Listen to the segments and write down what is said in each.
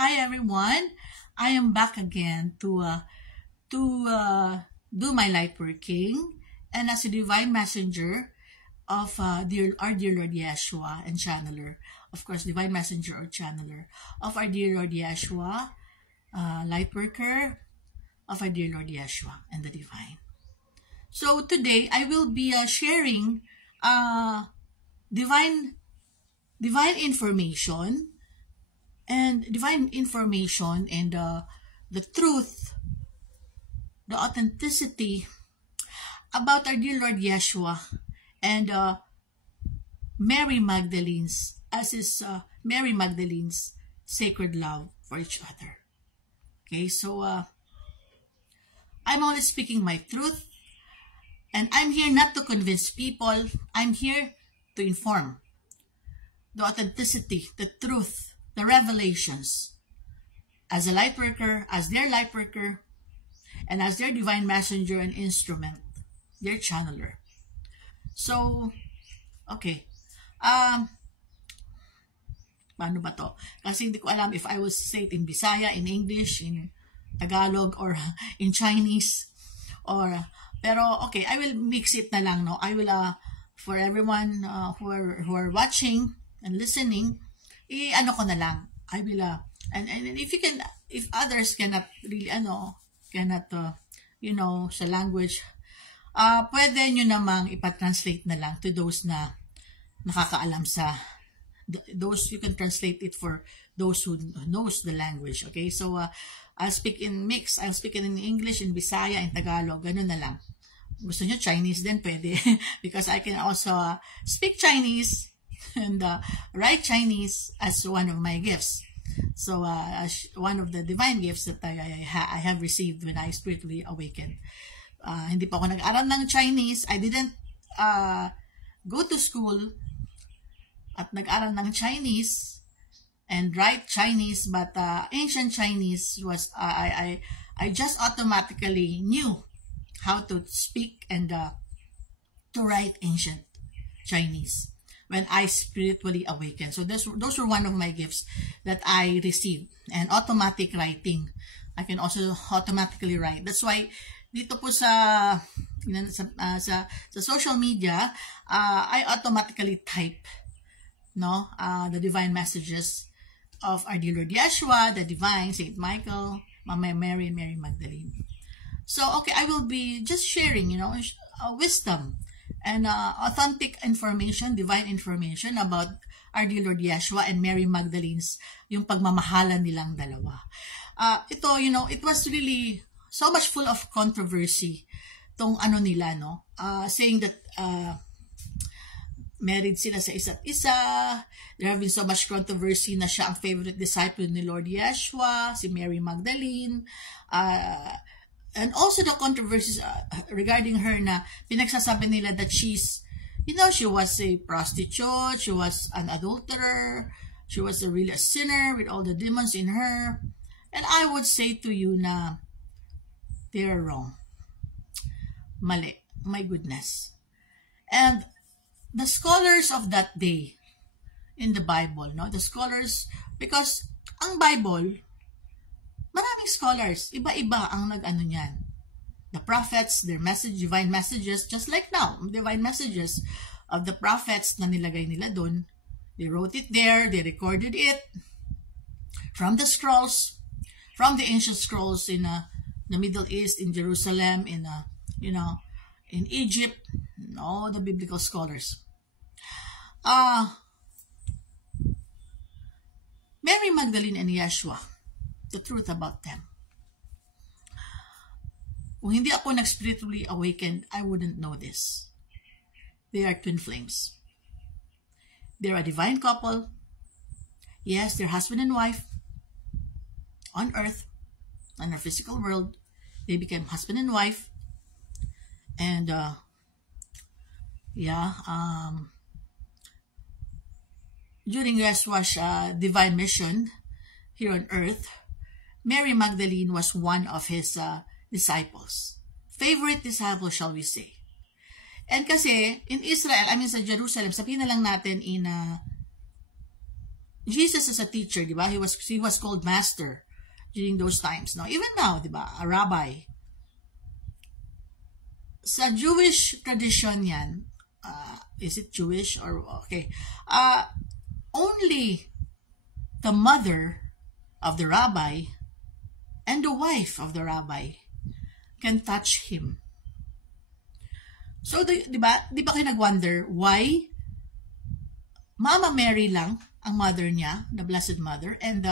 Hi everyone. I am back again to do my light working, and as a divine messenger of our dear Lord Yeshua and channeler, of course, divine messenger or channeler of our dear Lord Yeshua, light worker of our dear Lord Yeshua and the divine. So today I will be sharing uh, divine divine information and the truth, the authenticity about our dear Lord Yeshua and Mary Magdalene's, Mary Magdalene's sacred love for each other. Okay, so I'm only speaking my truth, and I'm here not to convince people. I'm here to inform the authenticity, the truth, the revelations as a light worker, as their light worker, and as their divine messenger and instrument, their channeler. So, okay. Paano ba to? Kasi hindi ko alam if I will say it in Bisaya, in English, in Tagalog, or in Chinese. Pero, okay, I will mix it na lang, no? I will, for everyone who are watching and listening, ano ko na lang. I will, and if others cannot really, sa language, pwede nyo namang ipatranslate na lang to those na nakakaalam those you can translate it for those who knows the language. Okay, so I'll speak in English, in Bisaya, in Tagalog, ganun na lang. Gusto nyo Chinese din, pwede. Because I can also speak Chinese and write Chinese as one of my gifts. So one of the divine gifts that I have received when I spiritually awakened. Hindi pa ako nag-aral ng Chinese. I didn't go to school at nag-aral ng Chinese and write Chinese, but ancient Chinese was I just automatically knew how to speak and to write ancient Chinese when I spiritually awakened. So those were one of my gifts that I received, and automatic writing. I can also automatically write. That's why dito po sa social media, I automatically type the divine messages of our dear Lord Yeshua, the divine, Saint Michael, Mama Mary, and Mary Magdalene. So, okay, I will be just sharing, wisdom and authentic information, divine information about our dear Lord Yeshua and Mary Magdalene's yung pagmamahalan nilang dalawa. Ito, it was really so much full of controversy tong nila, saying that married sila sa isa't isa. There have been so much controversy na siya ang favorite disciple ni Lord Yeshua, si Mary Magdalene. And also the controversies regarding her na pinagsasabi nila that she was a prostitute, she was an adulterer, she was really a sinner with all the demons in her. And I would say to you na they are wrong. Mali. My goodness. And the scholars of that day in the Bible, the scholars, because ang Bible, maraming scholars, iba-iba ang nag-ano niyan. The prophets, their divine messages, just like now, divine messages of the prophets na nilagay nila doon. They wrote it there, they recorded it from the scrolls, from the ancient scrolls in the Middle East, in Jerusalem, in Egypt, all the biblical scholars. Mary Magdalene and Yeshua, the truth about them. Kung hindi ako nag-spiritually awakened, I wouldn't know this. They are twin flames. They're a divine couple. Yes, they're husband and wife on earth, on our physical world. They became husband and wife. And during Yeshua's divine mission here on earth, Mary Magdalene was one of his disciples. Favorite disciple, shall we say. And kasi, in Israel, sa Jerusalem, sabihin na lang natin Jesus is a teacher, di ba? He was called master during those times. No? Even now, di ba? A rabbi. Sa Jewish tradition yan, is it Jewish or okay? Only the mother of the rabbi and the wife of the rabbi can touch him. So, di ba kayo nag-wonder why Mama Mary lang ang mother niya, the Blessed Mother, and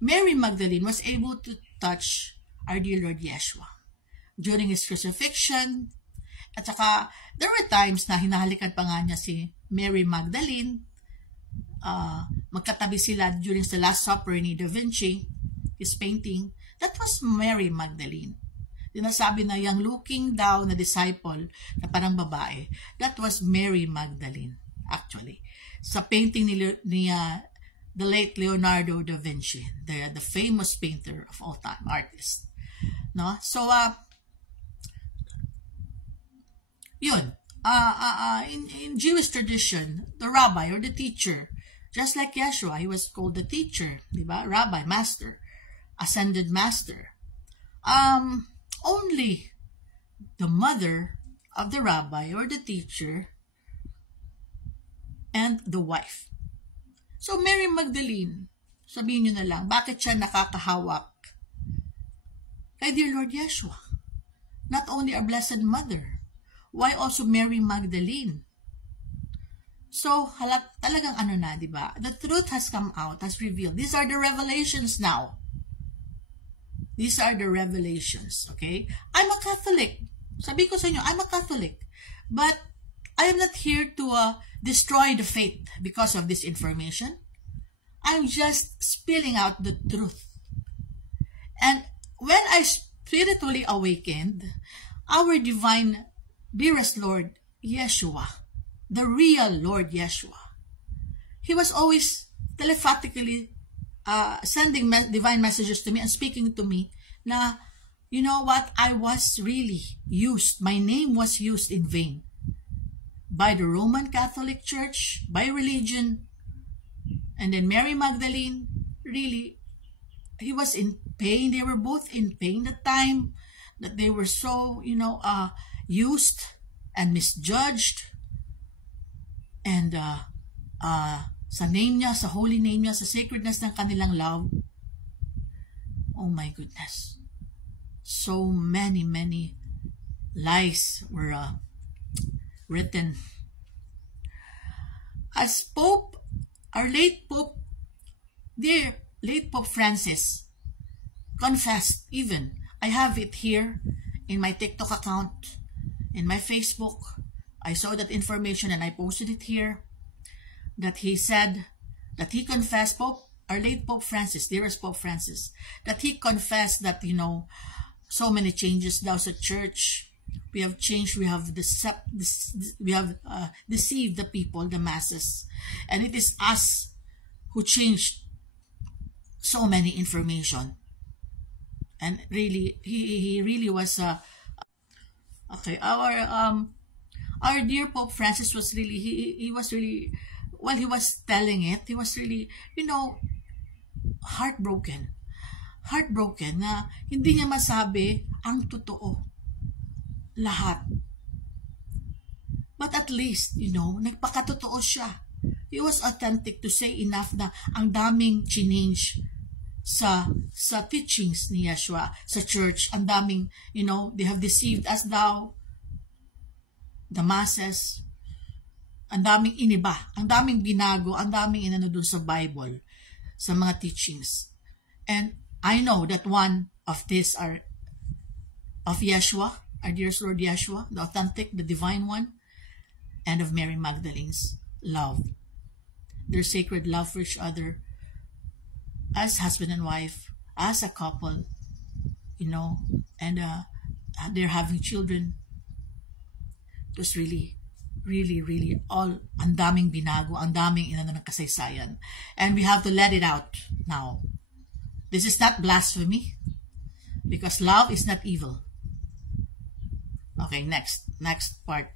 Mary Magdalene was able to touch our dear Lord Yeshua during his crucifixion. At saka, there were times na hinahalikan pa nga niya si Mary Magdalene. Magkatabi sila during the Last Supper ni Da Vinci, his painting. That was Mary Magdalene. Dinasabi na yung looking down na disciple na parang babae. That was Mary Magdalene, actually. Sa painting ni the late Leonardo da Vinci, the famous painter of all time, artist. No? So, yun. In Jewish tradition, the rabbi or the teacher, just like Yeshua, he was called the teacher, diba? Rabbi, master, ascended master. Only the mother of the rabbi or the teacher and the wife. So, Mary Magdalene, sabihin nyo na lang, bakit siya nakakahawak kay dear Lord Yeshua? Not only our Blessed Mother, why also Mary Magdalene? So, talagang ano na, di ba? The truth has come out, has revealed. These are the revelations now. These are the revelations, okay? I'm a Catholic. Sabi ko sa inyo, I'm a Catholic. But I am not here to destroy the faith because of this information. I'm just spilling out the truth. And when I spiritually awakened, our divine, dearest Lord, Yeshua, the real Lord Yeshua, he was always telepathically sending divine messages to me and speaking to me na, you know what, I was really used, my name was used in vain by the Roman Catholic Church, by religion, and then Mary Magdalene, really, he was in pain, they were both in pain the time that they were so, used and misjudged, and sa name niya, sa holy name niya, sa sacredness ng kanilang love. Oh my goodness. So many lies were written. As Pope, our late Pope, dear late Pope Francis, confessed even. I have it here in my TikTok account, in my Facebook. I saw that information and I posted it here. That he said, that he confessed, our late Pope Francis, dearest Pope Francis, that he confessed that, so many changes now sa church. We have changed, we have deceived the people, the masses. And it is us who changed so many information. And really, he really was, okay, our dear Pope Francis was really, he was really, while he was telling it, he was really, heartbroken. Heartbroken na hindi niya masabi ang totoo. Lahat. But at least, nagpakatotoo siya. He was authentic to say enough na ang daming change sa teachings ni Yeshua, sa church. Ang daming, they have deceived us daw, the masses. Ang daming iniba, ang daming binago, ang daming inano dun sa Bible, sa mga teachings. And I know that one of these are of Yeshua, our dearest Lord Yeshua, the authentic, the divine one, and of Mary Magdalene's love. Their sacred love for each other as husband and wife, as a couple, and they're having children. It was really all, ang daming binago, ang daming inano ng kasaysayan. And we have to let it out now. This is not blasphemy, because love is not evil. Okay, next part.